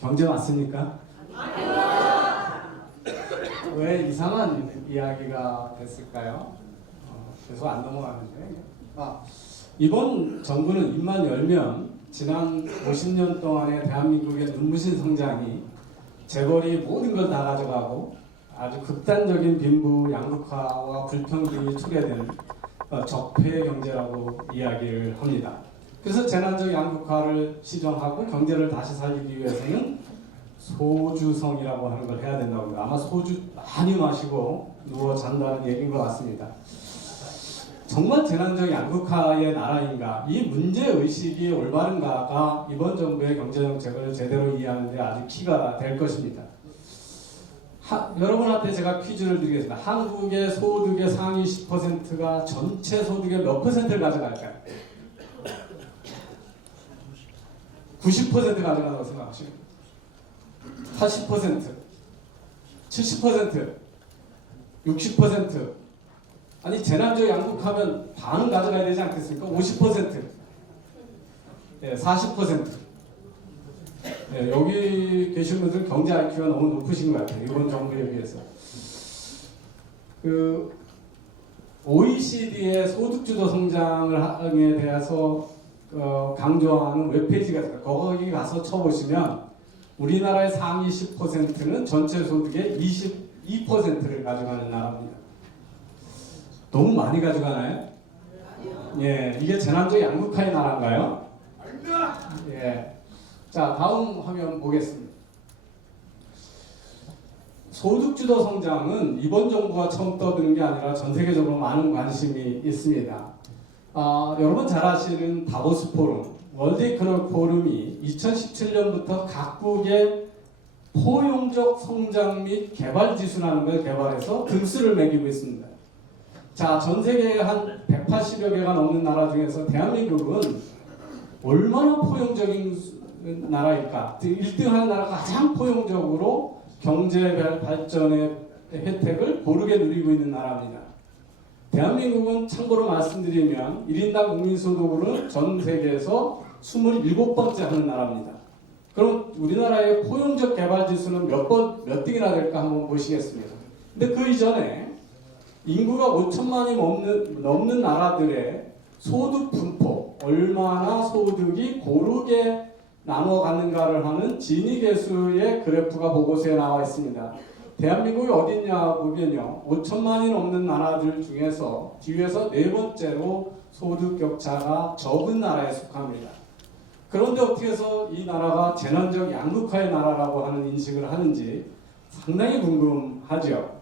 경제 맞습니까? 왜 이상한 이야기가 됐을까요? 계속 안 넘어가는데. 이번 정부는 입만 열면 지난 50년 동안의 대한민국의 눈부신 성장이 재벌이 모든 걸 다 가져가고 아주 극단적인 빈부 양극화와 불평등이 초래된 적폐 경제라고 이야기를 합니다. 그래서 재난적 양극화를 시정하고 경제를 다시 살리기 위해서는 소주성이라고 하는 걸 해야 된다고 합니다. 아마 소주 많이 마시고 누워 잔다는 얘기인 것 같습니다. 정말 재난적 양극화의 나라인가, 이 문제의식이 올바른가가 이번 정부의 경제정책을 제대로 이해하는 데 아주 키가 될 것입니다. 여러분한테 제가 퀴즈를 드리겠습니다. 한국의 소득의 상위 10%가 전체 소득의 몇 %를 가져갈까요? 90% 가져간다고 생각하시면 80%, 70%, 60%. 아니 재난적 양극하면 반 가져가야 되지 않겠습니까? 50%, 40%. 여기 계신 분들 경제 IQ가 너무 높으신 것 같아요. 이번 정부에 비해서. OECD의 소득주도 성장에 대해서 강조하는 웹페이지가 있어요. 거기 가서 쳐보시면 우리나라의 상위 10%는 전체 소득의 22%를 가져가는 나라입니다. 너무 많이 가져가나요? 예, 이게 재난적 양극화의 나라인가요? 예. 자, 다음 화면 보겠습니다. 소득주도 성장은 이번 정부가 처음 떠드는 게 아니라 전 세계적으로 많은 관심이 있습니다. 여러분 잘 아시는 다보스 포럼, 월드 이코노믹 포럼이 2017년부터 각국의 포용적 성장 및 개발 지수라는 걸 개발해서 등수를 매기고 있습니다. 자, 전 세계에 한 180여 개가 넘는 나라 중에서 대한민국은 얼마나 포용적인 나라일까? 1등하는 나라가 가장 포용적으로 경제 발전의 혜택을 고르게 누리고 있는 나라입니다. 대한민국은 참고로 말씀드리면 1인당 국민소득으로는 전 세계에서 27번째 하는 나라입니다. 그럼 우리나라의 포용적 개발 지수는 몇 등이나 될까 한번 보시겠습니다. 근데 그 이전에 인구가 5천만이 넘는 나라들의 소득 분포, 얼마나 소득이 고르게 나눠 갖는가를 하는 지니 계수의 그래프가 보고서에 나와 있습니다. 대한민국이 어딨냐 보면요, 5천만이 넘는 나라들 중에서 뒤에서 네 번째로 소득 격차가 적은 나라에 속합니다. 그런데 어떻게 해서 이 나라가 재난적 양극화의 나라라고 하는 인식을 하는지 상당히 궁금하죠.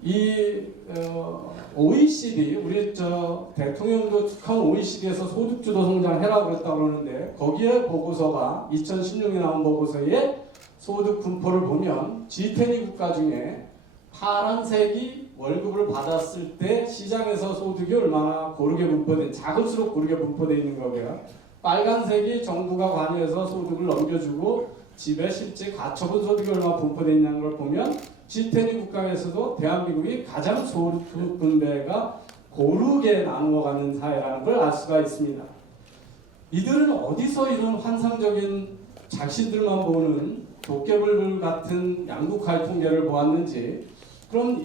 이 OECD, 우리 대통령도 축하한 OECD에서 소득주도 성장해라고 그랬다고 그러는데 거기에 보고서가 2016년에 나온 보고서에 소득 분포를 보면 G20 국가 중에 파란색이 월급을 받았을 때 시장에서 소득이 얼마나 고르게 분포된, 작을수록 고르게 분포되어 있는 거고요. 빨간색이 정부가 관여해서 소득을 넘겨주고 집에 실제 가처분 소득이 얼마나 분포되어 있는 걸 보면 G20 국가에서도 대한민국이 가장 소득 분배가 고르게 나누어가는 사회라는 걸 알 수가 있습니다. 이들은 어디서 이런 환상적인 자신들만 보는 도깨비불 같은 양극화의 통계를 보았는지, 그럼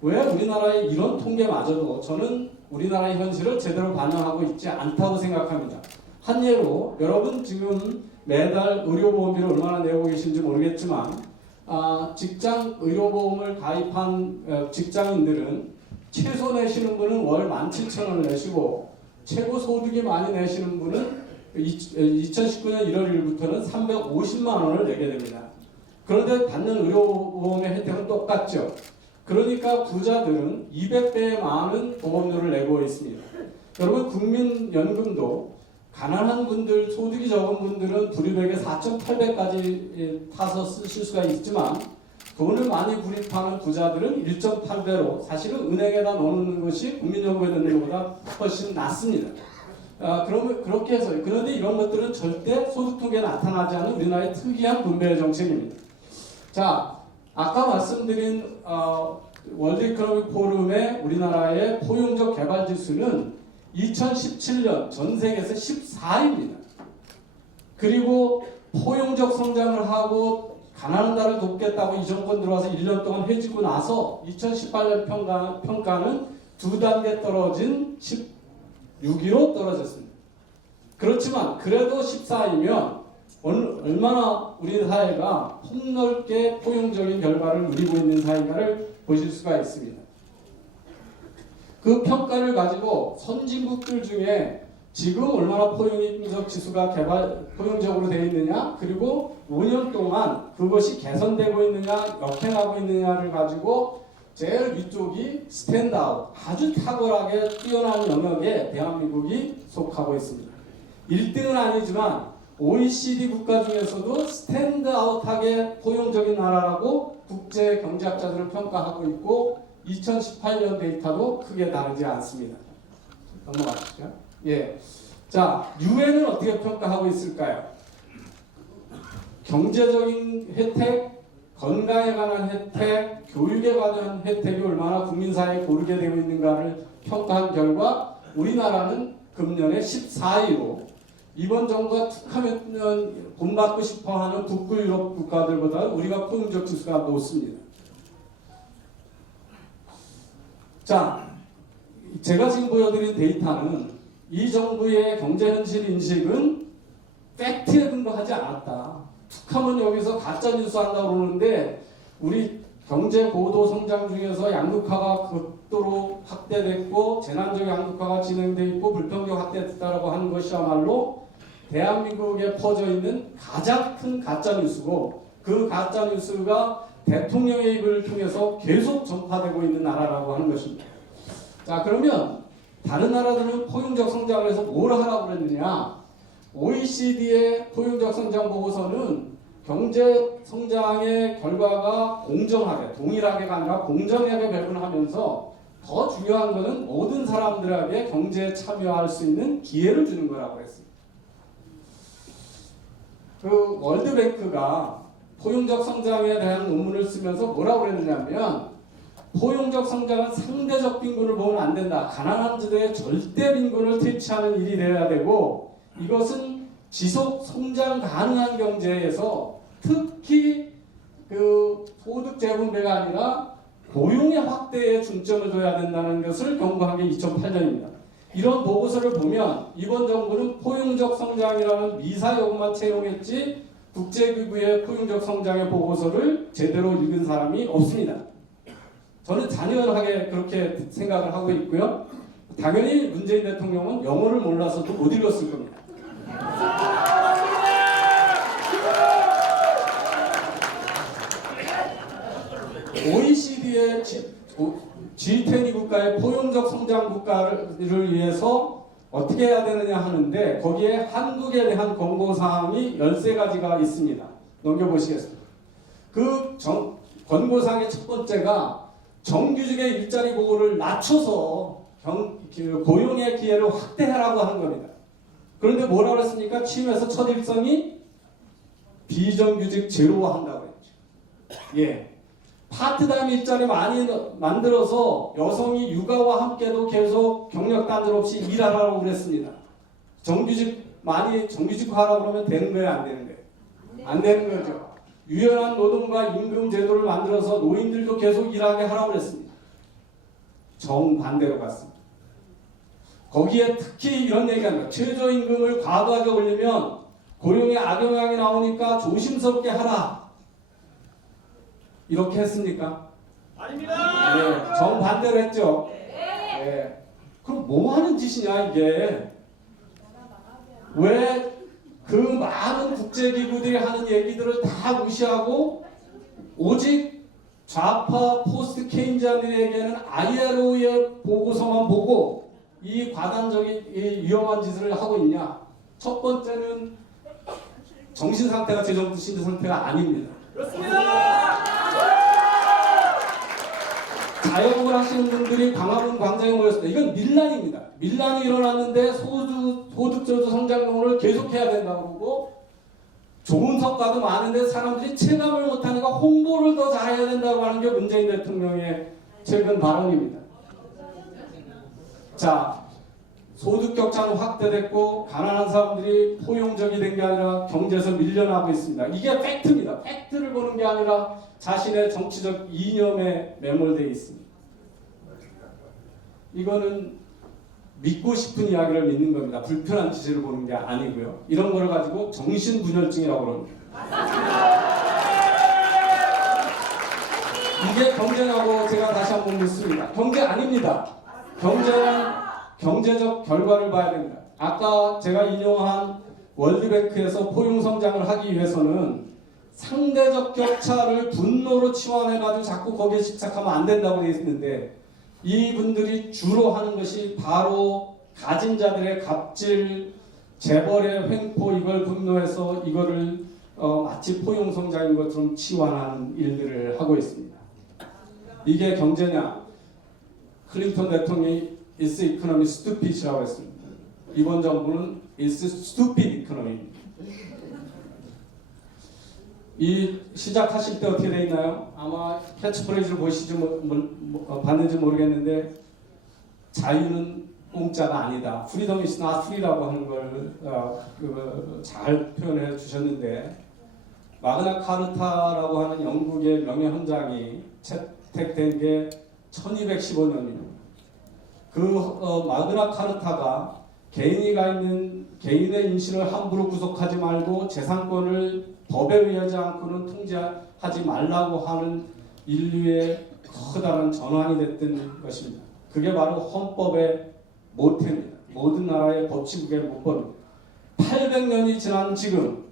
왜 우리나라의 이런 통계마저도 저는 우리나라의 현실을 제대로 반영하고 있지 않다고 생각합니다. 한 예로 여러분 지금 매달 의료보험비를 얼마나 내고 계신지 모르겠지만 직장 의료보험을 가입한 직장인들은 최소 내시는 분은 월 17,000원을 내시고 최고 소득이 많이 내시는 분은 2019년 1월 1일부터는 350만 원을 내게 됩니다. 그런데 받는 의료보험의 혜택은 똑같죠. 그러니까 부자들은 200배에 많은 보험료를 내고 있습니다. 여러분 국민연금도 가난한 분들, 소득이 적은 분들은 불이백에 4.8배까지 타서 쓰실 수가 있지만 돈을 많이 불입하는 부자들은 1.8배로 사실은 은행에다 넣는 것이 국민연금에 넣는 것보다 훨씬 낫습니다. 그러면 그렇게 해서, 그런데 이런 것들은 절대 소득통계에 나타나지 않는 우리나라의 특이한 분배 정책입니다. 자, 아까 말씀드린 월드 이코노믹 포럼의 우리나라의 포용적 개발 지수는 2017년 전 세계에서 14위입니다. 그리고 포용적 성장을 하고 가난한 나라를 돕겠다고 이 정권 들어와서 1년 동안 해주고 나서 2018년 평가는 2단계 떨어진 16위로 떨어졌습니다. 그렇지만 그래도 14위면 얼마나 우리 사회가 폭넓게 포용적인 결과를 누리고 있는 사회인가를 보실 수가 있습니다. 그 평가를 가지고 선진국들 중에 지금 얼마나 포용적 지수가 포용적으로 되어 있느냐, 그리고 5년 동안 그것이 개선되고 있느냐, 역행하고 있느냐를 가지고 제일 위쪽이 스탠드아웃, 아주 탁월하게 뛰어난 영역에 대한민국이 속하고 있습니다. 1등은 아니지만 OECD 국가 중에서도 스탠드아웃하게 포용적인 나라라고 국제 경제학자들을 평가하고 있고 2018년 데이터도 크게 다르지 않습니다. 넘어가시죠. 예. 자, 유엔은 어떻게 평가하고 있을까요? 경제적인 혜택, 건강에 관한 혜택, 교육에 관한 혜택이 얼마나 국민사회에 고르게 되고 있는가를 평가한 결과 우리나라는 금년에 14위로 이번 정부가 툭하면 본받고 싶어하는 북부 유럽 국가들보다 우리가 포용적 지수가 높습니다. 자, 제가 지금 보여드린 데이터는 이 정부의 경제 현실 인식은 팩트에 근거하지 않았다. 툭하면 여기서 가짜 뉴스 한다고 그러는데 우리 경제 고도 성장 중에서 양극화가 극도로 확대됐고 재난적 양극화가 진행돼 있고 불평등 확대됐다라고 하는 것이야말로 대한민국에 퍼져 있는 가장 큰 가짜 뉴스고 그 가짜 뉴스가 대통령의 입을 통해서 계속 전파되고 있는 나라라고 하는 것입니다. 자, 그러면 다른 나라들은 포용적 성장을 해서 뭘 하라고 그랬느냐? OECD의 포용적 성장 보고서는 경제 성장의 결과가 공정하게, 동일하게가 아니라 공정하게 배분하면서 더 중요한 것은 모든 사람들에게 경제에 참여할 수 있는 기회를 주는 거라고 했습니다. 그 월드뱅크가 포용적 성장에 대한 논문을 쓰면서 뭐라고 그랬느냐면 포용적 성장은 상대적 빈곤을 보면 안 된다. 가난한 지대에 절대 빈곤을 퇴치하는 일이 돼야 되고 이것은 지속 성장 가능한 경제에서 특히 그 소득 재분배가 아니라 고용의 확대에 중점을 둬야 된다는 것을 경고한 게 2008년입니다. 이런 보고서를 보면 이번 정부는 포용적 성장이라는 미사 용어만 채용했지 국제기구의 포용적 성장의 보고서를 제대로 읽은 사람이 없습니다. 저는 잔인하게 그렇게 생각을 하고 있고요. 당연히 문재인 대통령은 영어를 몰라서도 못 읽었을 겁니다. OECD의 G20 국가의 포용적 성장 국가를 위해서 어떻게 해야 되느냐 하는데 거기에 한국에 대한 권고사항이 13가지가 있습니다. 넘겨보시겠습니다. 그 권고사항의 첫 번째가 정규직의 일자리 보호를 낮춰서 고용의 기회를 확대하라고 하는 겁니다. 그런데 뭐라고 했습니까? 취임에서 첫 일성이 비정규직 제로화한다고 했죠. 예. 파트타임 일자리 많이 만들어서 여성이 육아와 함께도 계속 경력 단절 없이 일하라고 그랬습니다. 정규직화하라고 그러면 되는 거예요, 안 되는 거예요? 안 되는 거죠. 유연한 노동과 임금 제도를 만들어서 노인들도 계속 일하게 하라고 그랬습니다. 정반대로 갔습니다. 거기에 특히 이런 얘기합니다. 최저임금을 과도하게 올리면 고용에 악영향이 나오니까 조심스럽게 하라. 이렇게 했습니까? 아닙니다. 네, 정반대로 했죠. 네. 그럼 뭐 하는 짓이냐 이게? 왜 그 많은 국제기구들이 하는 얘기들을 다 무시하고 오직 좌파 포스트 케인지안들에게는 ILO의 보고서만 보고 이 과단적인 이 위험한 짓을 하고 있냐? 첫 번째는 정신 상태가 제정신 상태가 아닙니다. 그렇습니다. 자영업을 하시는 분들이 광화문 광장에 모였습니다. 이건 밀란입니다. 밀란이 일어났는데 소득주도 성장률을 계속해야 된다고 그러고 좋은 성과도 많은데 사람들이 체감을 못하니까 홍보를 더 잘해야 된다고 하는 게 문재인 대통령의 최근 발언입니다. 자, 소득 격차는 확대됐고 가난한 사람들이 포용적이 된 게 아니라 경제에서 밀려나고 있습니다. 이게 팩트입니다. 팩트를 보는 게 아니라 자신의 정치적 이념에 매몰되어 있습니다. 이거는 믿고 싶은 이야기를 믿는 겁니다. 불편한 지지를 보는 게 아니고요. 이런 거를 가지고 정신분열증이라고 그럽니다. 이게 경제냐고 제가 다시 한번 묻습니다. 경제 아닙니다. 경제는 경제적 결과를 봐야 됩니다. 아까 제가 인용한 월드뱅크에서 포용성장을 하기 위해서는 상대적 격차를 분노로 치환해가지고 자꾸 거기에 집착하면 안 된다고 되어 있는데 이분들이 주로 하는 것이 바로 가진 자들의 갑질, 재벌의 횡포 이걸 분노해서 이거를 마치 포용성장인 것처럼 치환하는 일들을 하고 있습니다. 이게 경제냐? 클린턴 대통령이 It's economy stupid이라고 했습니다. 이번 정부는 It's stupid economy입니다. 이 시작하실 때 어떻게 돼 있나요? 아마 캐치프레이즈를 보시지 봤는지 모르겠는데 자유는 공짜가 아니다. Freedom is not free라고 하는 걸 잘 표현해 주셨는데 마그나 카르타라고 하는 영국의 명예헌장이 채택된 게 1215년입니다. 그 마그나 카르타가 개인의 인신을 함부로 구속하지 말고 재산권을 법에 의하지 않고는 통제하지 말라고 하는 인류의 커다란 전환이 됐던 것입니다. 그게 바로 헌법의 모태입니다. 모든 나라의 법치국의 모법입니다. 800년이 지난 지금